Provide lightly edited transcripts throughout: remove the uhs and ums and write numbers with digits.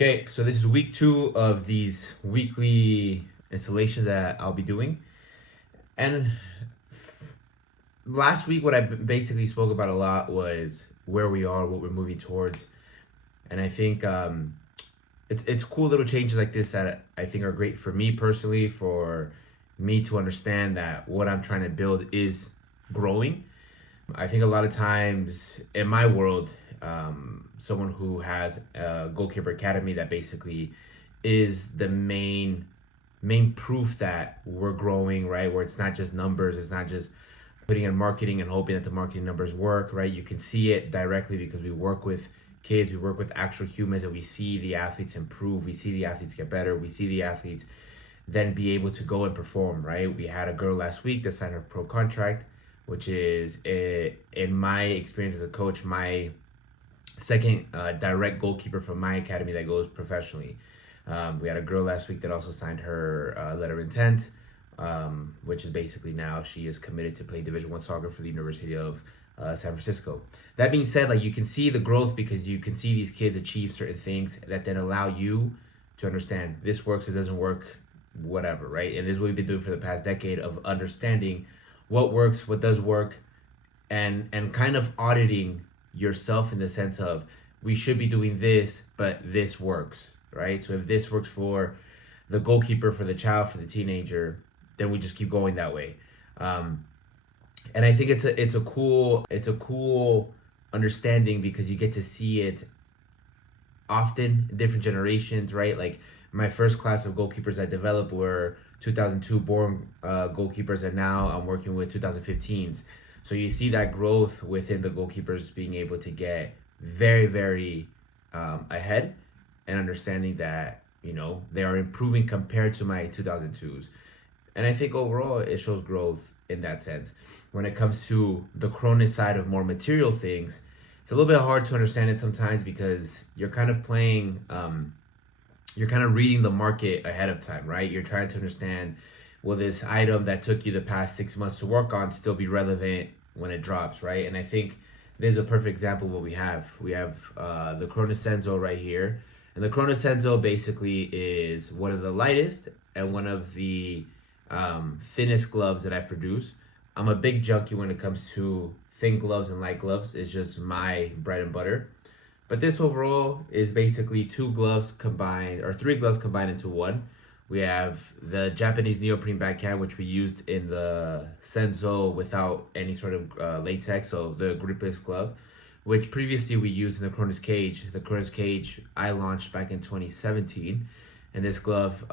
Okay, so this is week 2 of these weekly installations that I'll be doing. And last week, what I basically spoke about a lot was where we are, what we're moving towards. And I think it's cool little changes like this that I think are great for me personally, for me to understand that what I'm trying to build is growing. I think a lot of times in my world, someone who has a goalkeeper academy that basically is the main proof that we're growing, right? Where it's not just numbers, it's not just putting in marketing and hoping that the marketing numbers work, right? You can see it directly because we work with kids, we work with actual humans, and we see the athletes improve, we see the athletes get better, we see the athletes then be able to go and perform, right? We had a girl last week that signed her pro contract, which is, in my experience as a coach, my second direct goalkeeper from my academy that goes professionally. We had a girl last week that also signed her letter of intent, which is basically now she is committed to play Division I soccer for the University of San Francisco. That being said, like, you can see the growth because you can see these kids achieve certain things that then allow you to understand this works, it doesn't work, whatever, right? And this is what we've been doing for the past decade of understanding what works, what does work, and kind of auditing yourself in the sense of we should be doing this, but this works, right? So if this works for the goalkeeper, for the child, for the teenager, then we just keep going that way. And I think it's a cool understanding because you get to see it often in different generations, right? Like my first class of goalkeepers I developed were 2002 born goalkeepers, and now I'm working with 2015s. So you see that growth within the goalkeepers being able to get very, very ahead and understanding that, they are improving compared to my 2002s. And I think overall it shows growth in that sense. When it comes to the KRONIS side of more material things, it's a little bit hard to understand it sometimes because you're kind of playing, you're kind of reading the market ahead of time, right? You're trying to understand, will this item that took you the past 6 months to work on still be relevant when it drops, right? And I think there's a perfect example of what we have. We have the Kronisacademy right here. And the Kronisacademy basically is one of the lightest and one of the thinnest gloves that I produce. I'm a big junkie when it comes to thin gloves and light gloves. It's just my bread and butter. But this overall is basically 2 gloves combined, or 3 gloves combined into one. We have the Japanese neoprene backhand, which we used in the Senzo without any sort of latex, so the gripless glove, which previously we used in the KRONIS Cage. The KRONIS Cage I launched back in 2017, and this glove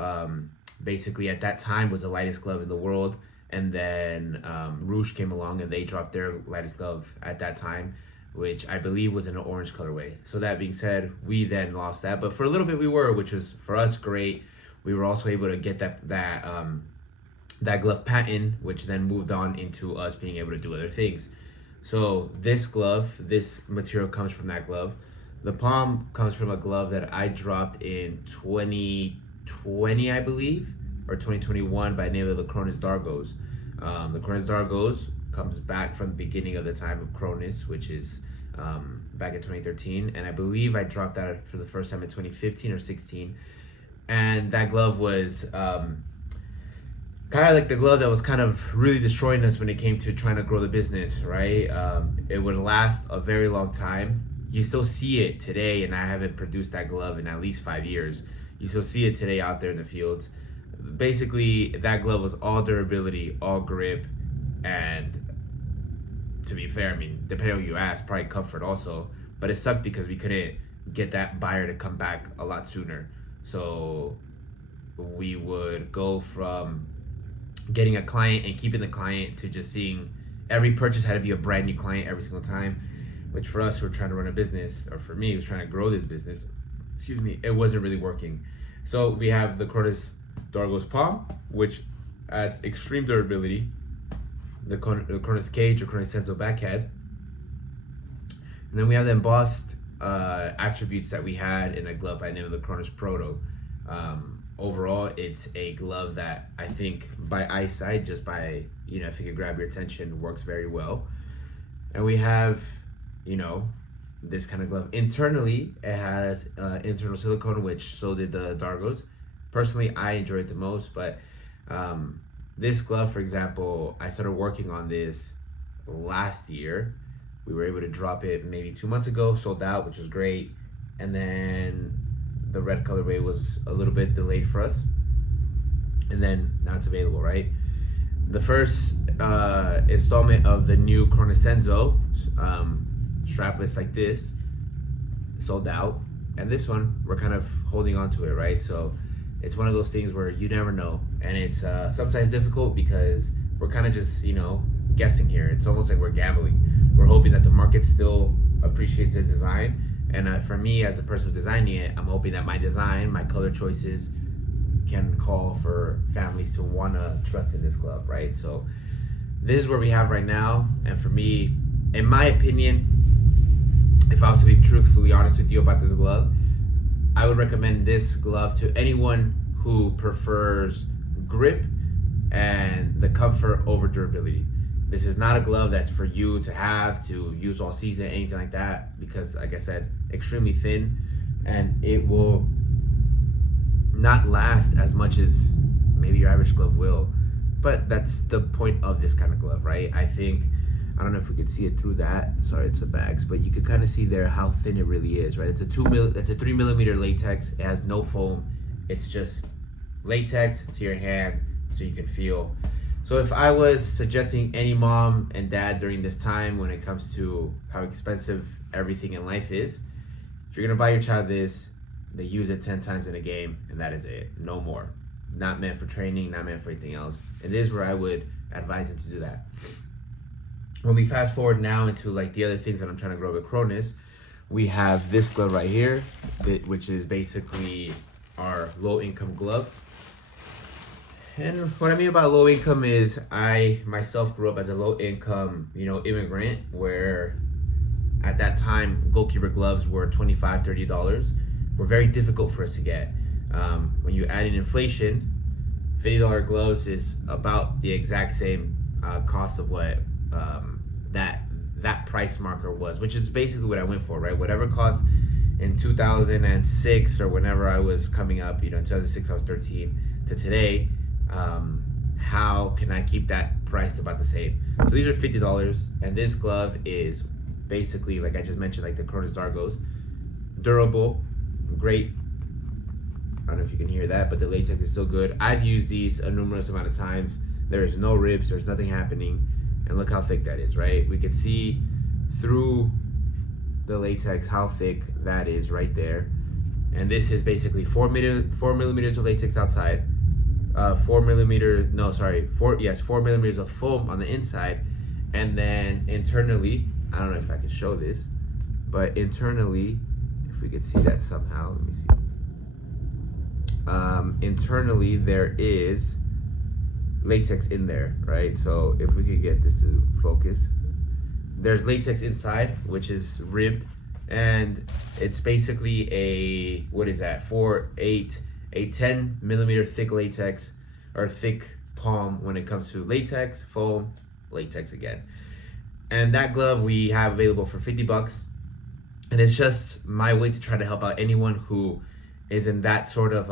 basically at that time was the lightest glove in the world. And then Rouge came along and they dropped their lightest glove at that time, which I believe was in an orange colorway. So that being said, we then lost that, but for a little bit we were, which was for us great. We were also able to get that glove patent, which then moved on into us being able to do other things. So this glove, this material comes from that glove. The palm comes from a glove that I dropped in 2020, I believe, or 2021 by the name of the KRONIS. The KRONIS comes back from the beginning of the time of KRONIS, which is back in 2013. And I believe I dropped that for the first time in 2015 or 16. And that glove was kind of like the glove that was kind of really destroying us when it came to trying to grow the business, right? It would last a very long time. You still see it today, and I haven't produced that glove in at least 5 years. You still see it today out there in the fields. Basically, that glove was all durability, all grip, and to be fair, I mean, depending on who you ask, probably comfort also. But it sucked because we couldn't get that buyer to come back a lot sooner. So we would go from getting a client and keeping the client to just seeing every purchase had to be a brand new client every single time, which for us who are trying to run a business, or for me who's trying to grow this business, it wasn't really working. So we have the KRONIS palm, which adds extreme durability, the KRONIS Cage or Kronisacademy backhand, and then we have the embossed attributes that we had in a glove by the name of the KRONIS Proto. Overall, it's a glove that I think by eyesight, just by, if it can grab your attention, works very well. And we have, this kind of glove. Internally, it has internal silicone, which so did the Dargos. Personally, I enjoy it the most, but this glove, for example, I started working on this last year. We were able to drop it maybe 2 months ago, sold out, which was great. And then the red colorway was a little bit delayed for us. And then now it's available, right? The first installment of the new Kronisacademy, strapless like this, sold out. And this one, we're kind of holding on to it, right? So it's one of those things where you never know. And it's sometimes difficult because we're kind of just, guessing here. It's almost like we're gambling. We're hoping that the market still appreciates his design. And for me, as a person who's designing it, I'm hoping that my design, my color choices can call for families to want to trust in this glove, right? So this is where we have right now. And for me, in my opinion, if I was to be truthfully honest with you about this glove, I would recommend this glove to anyone who prefers grip and the comfort over durability. This is not a glove that's for you to have to use all season, anything like that, because like I said, extremely thin, and it will not last as much as maybe your average glove will. But that's the point of this kind of glove, right? I don't know if we could see it through that. Sorry, it's the bags, but you could kind of see there how thin it really is, right? It's a 3 millimeter latex. It has no foam. It's just latex to your hand so you can feel. So if I was suggesting any mom and dad during this time when it comes to how expensive everything in life is, if you're gonna buy your child this, they use it 10 times in a game and that is it, no more. Not meant for training, not meant for anything else. And this is where I would advise them to do that. When we fast forward now into like the other things that I'm trying to grow with Kronis, we have this glove right here, which is basically our low income glove. And what I mean by low income is I myself grew up as a low income, immigrant, where at that time goalkeeper gloves were $25, $30. Were very difficult for us to get. When you add in inflation, $50 gloves is about the exact same cost of what that price marker was, which is basically what I went for, right? Whatever cost in 2006 or whenever I was coming up, in 2006 I was 13 to today. How can I keep that price about the same? So these are $50, and this glove is basically, like I just mentioned, like the Kronis Dargos, durable, great. I don't know if you can hear that, but the latex is still good. I've used these a numerous amount of times. There's no rips, there's nothing happening, and look how thick that is, right? We could see through the latex how thick that is right there. And this is basically 4 millimeters of latex outside, 4 millimeters of foam on the inside, and then internally, I don't know if I can show this, but internally, if we could see that somehow, let me see. Internally, there is latex in there, right? So if we could get this to focus, there's latex inside, which is ribbed, and it's basically a 10 millimeter thick latex, or thick palm when it comes to latex, foam, latex again. And that glove we have available for $50. And it's just my way to try to help out anyone who is in that sort of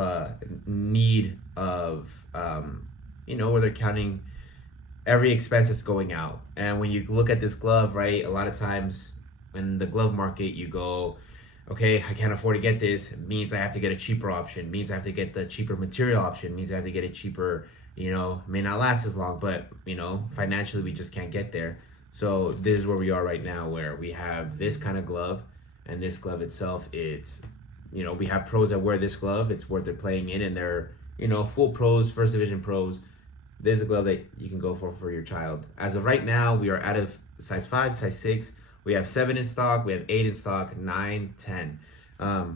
need of, where they're counting every expense that's going out. And when you look at this glove, right, a lot of times in the glove market, you go, okay, I can't afford to get this. It means I have to get a cheaper option. It means I have to get the cheaper material option. It means I have to get a cheaper, may not last as long, but, financially we just can't get there. So this is where we are right now, where we have this kind of glove, and this glove itself, it's, we have pros that wear this glove. It's what they're playing in, and they're, full pros, first division pros. There's a glove that you can go for your child. As of right now, we are out of size 5, size 6. We have 7 in stock, we have 8 in stock, 9, 10.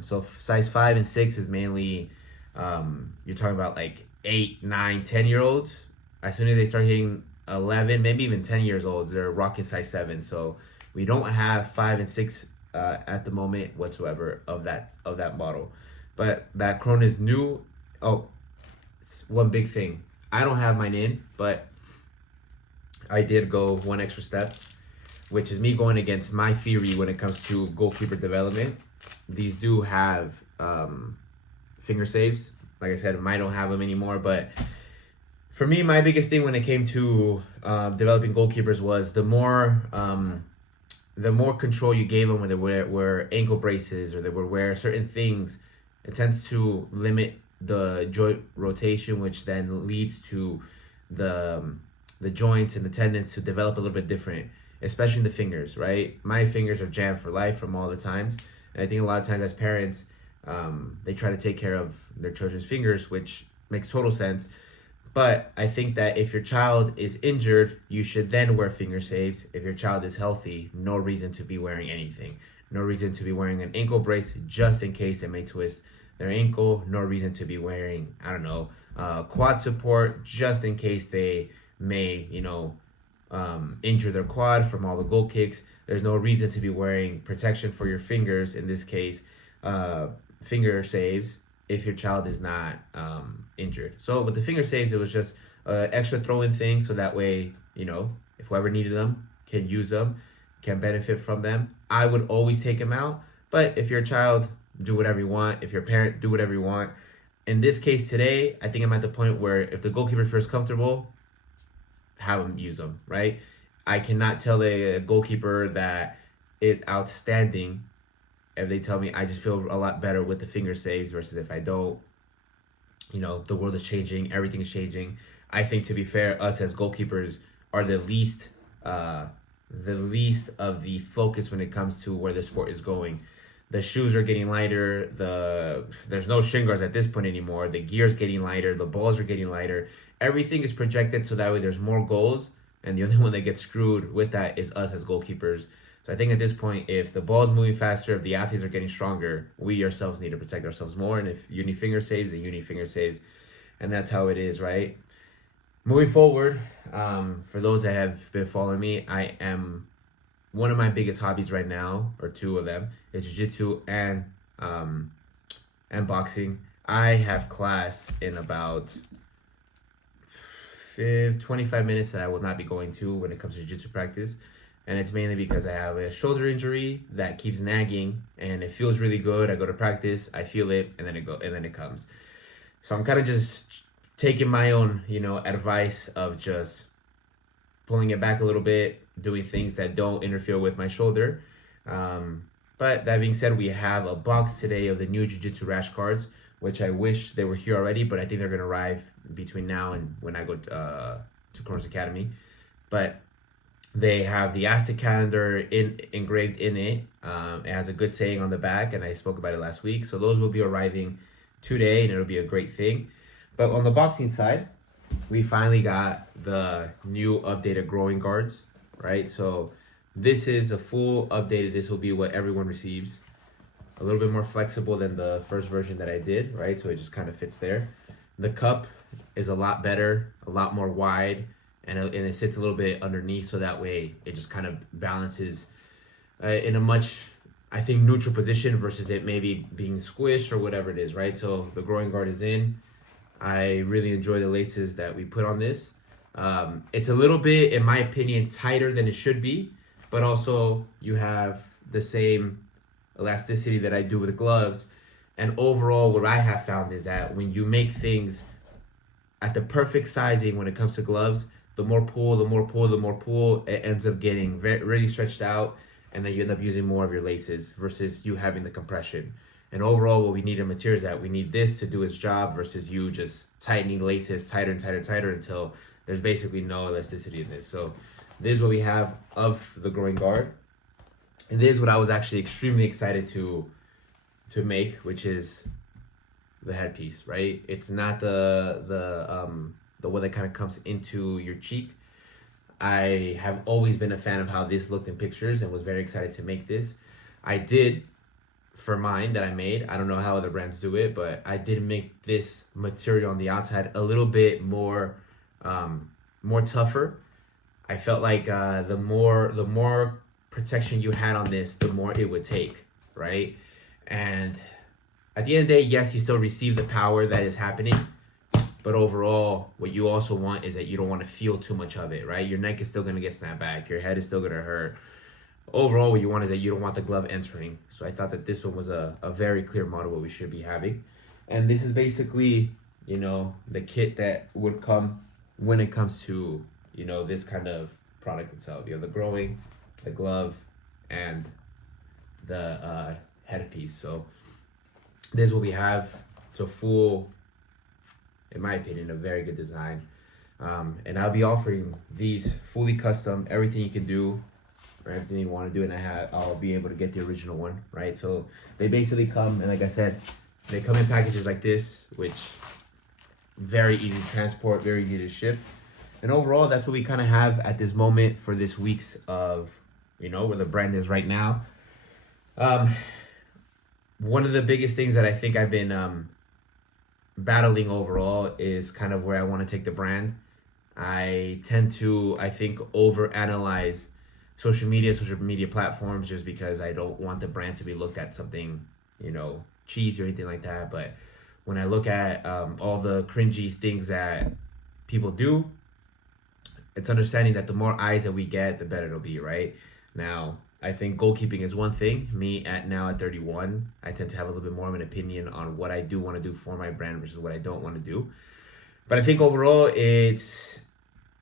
So size 5 and 6 is mainly, you're talking about like 8, 9, 10-year-olds. As soon as they start hitting 11, maybe even 10 years old, they're rocking size 7. So we don't have 5 and 6 at the moment whatsoever of that model. But that Kronis new, it's one big thing. I don't have mine in, but I did go one extra step. which is me going against my theory when it comes to goalkeeper development. These do have finger saves. Like I said, I don't have them anymore, but for me, my biggest thing when it came to developing goalkeepers was the more control you gave them when they wear ankle braces or they would wear certain things, it tends to limit the joint rotation, which then leads to the joints and the tendons to develop a little bit different, especially in the fingers, right? My fingers are jammed for life from all the times. And I think a lot of times as parents, they try to take care of their children's fingers, which makes total sense. But I think that if your child is injured, you should then wear finger saves. If your child is healthy, no reason to be wearing anything. No reason to be wearing an ankle brace just in case they may twist their ankle. No reason to be wearing, I don't know, quad support just in case they may, injure their quad from all the goal kicks. There's no reason to be wearing protection for your fingers, in this case, finger saves, if your child is not injured. So with the finger saves, it was just an extra throw-in thing, so that way, if whoever needed them can use them, can benefit from them. I would always take them out, but if your child, do whatever you want. If your parent, do whatever you want. In this case today, I think I'm at the point where if the goalkeeper feels comfortable, have them use them, right? I cannot tell a goalkeeper that is outstanding if they tell me I just feel a lot better with the finger saves versus if I don't. The world is changing, everything is changing. I think, to be fair, us as goalkeepers are the least of the focus when it comes to where the sport is going. The shoes are getting lighter. There's no shin guards at this point anymore. The gear's getting lighter. The balls are getting lighter. Everything is projected so that way there's more goals. And the only one that gets screwed with that is us as goalkeepers. So I think at this point, if the ball's moving faster, if the athletes are getting stronger, we ourselves need to protect ourselves more. And if you need finger saves, then you need finger saves. And that's how it is, right? Moving forward, for those that have been following me, one of my biggest hobbies right now, or two of them, is jiu-jitsu and boxing. I have class in about 25 minutes that I will not be going to when it comes to jiu-jitsu practice. And it's mainly because I have a shoulder injury that keeps nagging, and it feels really good. I go to practice, I feel it, and then it comes. So I'm kind of just taking my own, advice of just pulling it back a little bit, doing things that don't interfere with my shoulder. But that being said, we have a box today of the new Jiu-Jitsu rash cards, which I wish they were here already, but I think they're going to arrive between now and when I go to KRONIS Academy. But they have the Aztec calendar engraved in it. It has a good saying on the back, and I spoke about it last week. So those will be arriving today, and it'll be a great thing. But on the boxing side, we finally got the new updated growing guards, right? So this is a full updated. This will be what everyone receives. A little bit more flexible than the first version that I did, right? So it just kind of fits there. The cup is a lot better, a lot more wide, and it sits a little bit underneath, so that way it just kind of balances in a much, I think, neutral position versus it maybe being squished or whatever it is, right? So the growing guard is in. I really enjoy the laces that we put on this. It's a little bit, in my opinion, tighter than it should be, but also you have the same elasticity that I do with gloves. And overall, what I have found is that when you make things at the perfect sizing when it comes to gloves, the more pull, it ends up getting really stretched out, and then you end up using more of your laces versus you having the compression. And overall, what we need in material is that we need this to do its job versus you just tightening laces tighter and tighter until there's basically no elasticity in this. So this is what we have of the growing guard. And this is what I was actually extremely excited to make, which is the headpiece, right? It's not the one that kind of comes into your cheek. I have always been a fan of how this looked in pictures and was very excited to make this. I did, for mine that I made, I don't know how other brands do it, but I did make this material on the outside a little bit more tougher. I felt like the more protection you had on this, the more it would take, right? And at the end of the day, yes, you still receive the power that is happening, but overall, what you also want is that you don't want to feel too much of it, right? Your neck is still going to get snapped back. Your head is still going to hurt. overall what you want is that you don't want the glove entering. So I thought that this one was a very clear model what we should be having. And this is basically, the kit that would come when it comes to, this kind of product itself. You have the growing, the glove, and the headpiece. So this is what we have. It's a full, in my opinion, a very good design. And I'll be offering these fully custom, everything you can do, or everything you want to do, and I'll be able to get the original one, right? So they basically come, and like I said, they come in packages like this, which very easy to transport, very easy to ship. And overall, that's what we kind of have at this moment for this week's of, where the brand is right now. One of the biggest things that I think I've been battling overall is kind of where I want to take the brand. I tend to, I think, overanalyze social media platforms just because I don't want the brand to be looked at something, cheesy or anything like that. But when I look at all the cringy things that people do, it's understanding that the more eyes that we get, the better it'll be, right? Now, I think goalkeeping is one thing. Me at 31, I tend to have a little bit more of an opinion on what I do want to do for my brand versus what I don't want to do. But I think overall,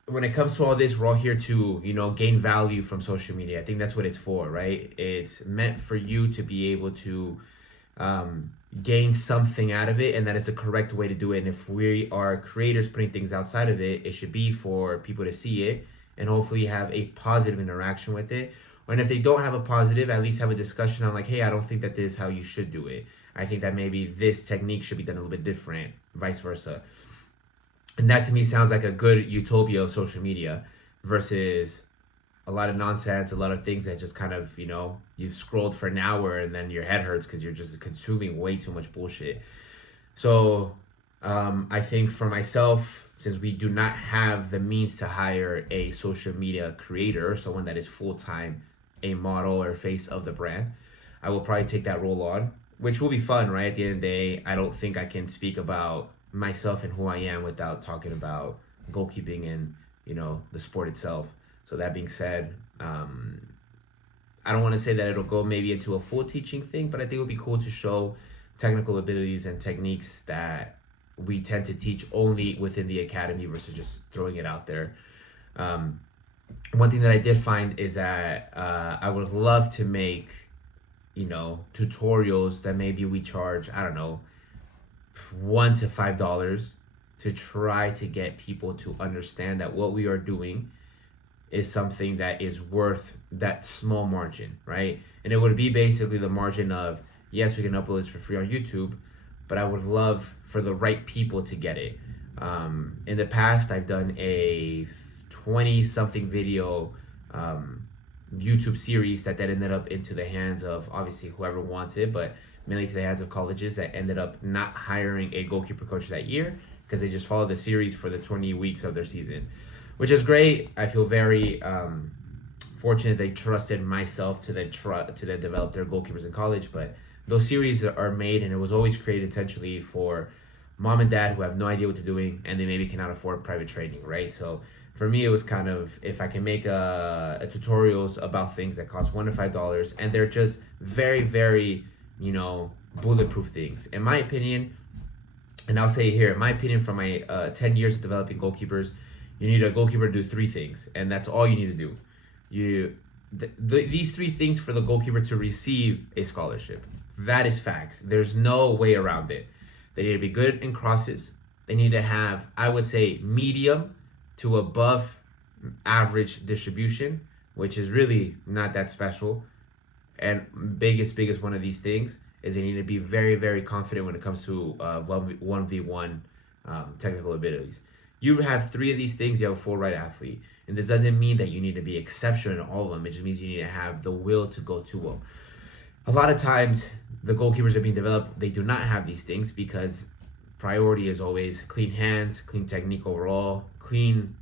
when it comes to all this, we're all here to, gain value from social media. I think that's what it's for, right? It's meant for you to be able to gain something out of it, and that is the correct way to do it. And if we are creators putting things outside of it, it should be for people to see it and hopefully have a positive interaction with it. And if they don't have a positive, at least have a discussion on like, hey, I don't think that this is how you should do it. I think that maybe this technique should be done a little bit different, vice versa. And that to me sounds like a good utopia of social media versus a lot of nonsense, a lot of things that just kind of, you've scrolled for an hour and then your head hurts because you're just consuming way too much bullshit. So I think for myself, since we do not have the means to hire a social media creator, someone that is full-time a model or face of the brand, I will probably take that role on, which will be fun, right? At the end of the day, I don't think I can speak about myself and who I am without talking about goalkeeping and, the sport itself. So that being said, I don't want to say that it'll go maybe into a full teaching thing, but I think it would be cool to show technical abilities and techniques that we tend to teach only within the academy versus just throwing it out there. One thing that I did find is that I would love to make, tutorials that maybe we charge, I don't know, $1 to $5 to try to get people to understand that what we are doing is something that is worth that small margin, right? And it would be basically the margin of, yes, we can upload this for free on YouTube, but I would love for the right people to get it. In the past, I've done a 20-something video YouTube series that ended up into the hands of, obviously, whoever wants it, but mainly to the hands of colleges that ended up not hiring a goalkeeper coach that year because they just followed the series for the 20 weeks of their season, which is great. I feel very fortunate they trusted myself to then develop their goalkeepers in college. But those series are made, and it was always created intentionally for mom and dad who have no idea what they're doing and they maybe cannot afford private training, right? So for me, it was kind of, if I can make a tutorials about things that cost $1 to $5, and they're just very, very, bulletproof things. In my opinion, and I'll say it here, in my opinion, from my 10 years of developing goalkeepers, you need a goalkeeper to do 3 things, and that's all you need to do. These 3 things for the goalkeeper to receive a scholarship. That is facts. There's no way around it. They need to be good in crosses. They need to have, I would say, medium to above average distribution, which is really not that special. And biggest one of these things is they need to be very, very confident when it comes to 1v1 technical abilities. You have 3 of these things, you have a full right athlete. And this doesn't mean that you need to be exceptional in all of them. It just means you need to have the will to go to them. A lot of times, the goalkeepers that are being developed, they do not have these things because priority is always clean hands, clean technique overall, clean,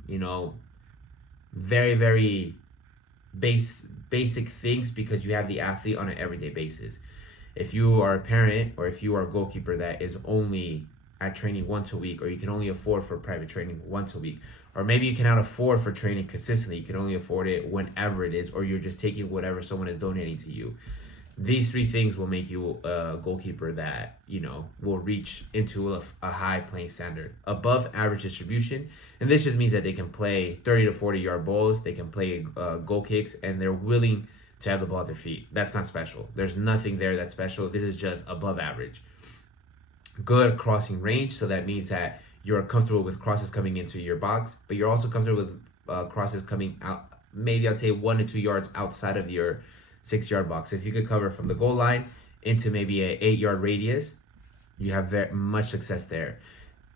very, very basic things because you have the athlete on an everyday basis. If you are a parent or if you are a goalkeeper that is only at training once a week, or you can only afford for private training once a week, or maybe you cannot afford for training consistently, you can only afford it whenever it is, or you're just taking whatever someone is donating to you. These three things will make you a goalkeeper that, you know, will reach into a high playing standard, above average distribution. And this just means that they can play 30 to 40 yard balls, they can play goal kicks, and they're willing to have the ball at their feet. That's not special. There's nothing there that's special. This is just above average. Good crossing range, so that means that you're comfortable with crosses coming into your box, but you're also comfortable with crosses coming out, maybe I'd say 1 to 2 yards outside of your 6-yard box. So if you could cover from the goal line into maybe an 8-yard radius, you have very much success there.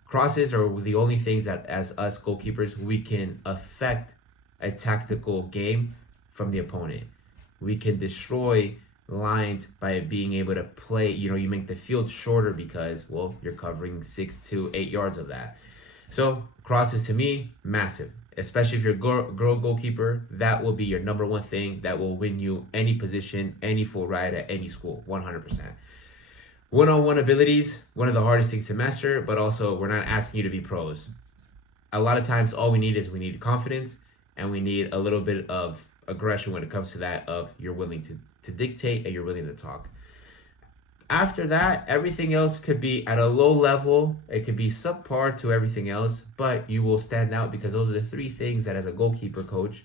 Crosses are the only things that, as us goalkeepers, we can affect a tactical game from the opponent. We can destroy lines by being able to play, you know, you make the field shorter because, well, you're covering 6 to 8 yards of that. So crosses, to me, massive. Especially if you're a girl goalkeeper, that will be your number one thing that will win you any position, any full ride at any school, 100%. One-on-one abilities, one of the hardest things to master, but also we're not asking you to be pros. A lot of times all we need confidence, and we need a little bit of aggression when it comes to that, of you're willing to dictate and you're willing to talk. After that, everything else could be at a low level. It could be subpar to everything else, but you will stand out because those are the three things that, as a goalkeeper coach,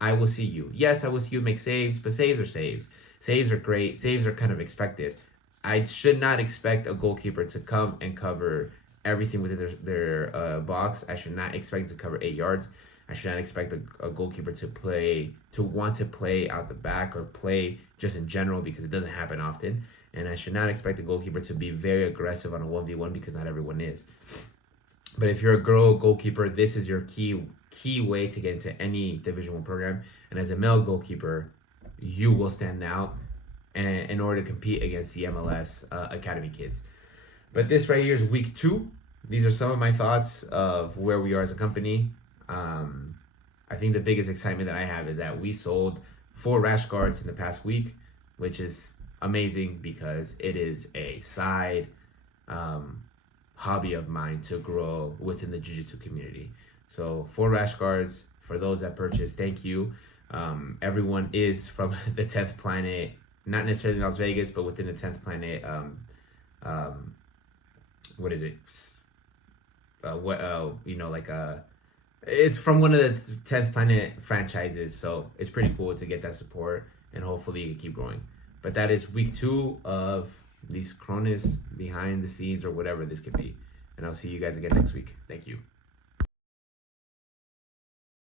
I will see you. Yes, I will see you make saves, but saves are saves. Saves are great. Saves are kind of expected. I should not expect a goalkeeper to come and cover everything within their box. I should not expect to cover 8 yards. I should not expect a goalkeeper to want to play out the back, or play just in general, because it doesn't happen often. And I should not expect a goalkeeper to be very aggressive on a 1v1, because not everyone is. But if you're a girl goalkeeper, this is your key way to get into any Division I program. And as a male goalkeeper, you will stand out in order to compete against the MLS Academy kids. But this right here is week 2. These are some of my thoughts of where we are as a company. I think the biggest excitement that I have is that we sold 4 rash guards in the past week, which is amazing because it is a side hobby of mine to grow within the jiu-jitsu community. So 4 rash guards, for those that purchased, thank you. Everyone is from the 10th planet, not necessarily Las Vegas, but within the 10th planet. What is it? It's from one of the 10th planet franchises, so it's pretty cool to get that support, and hopefully you can keep growing. But that is week 2 of these KRONIS behind the scenes, or whatever this could be. And I'll see you guys again next week. Thank you.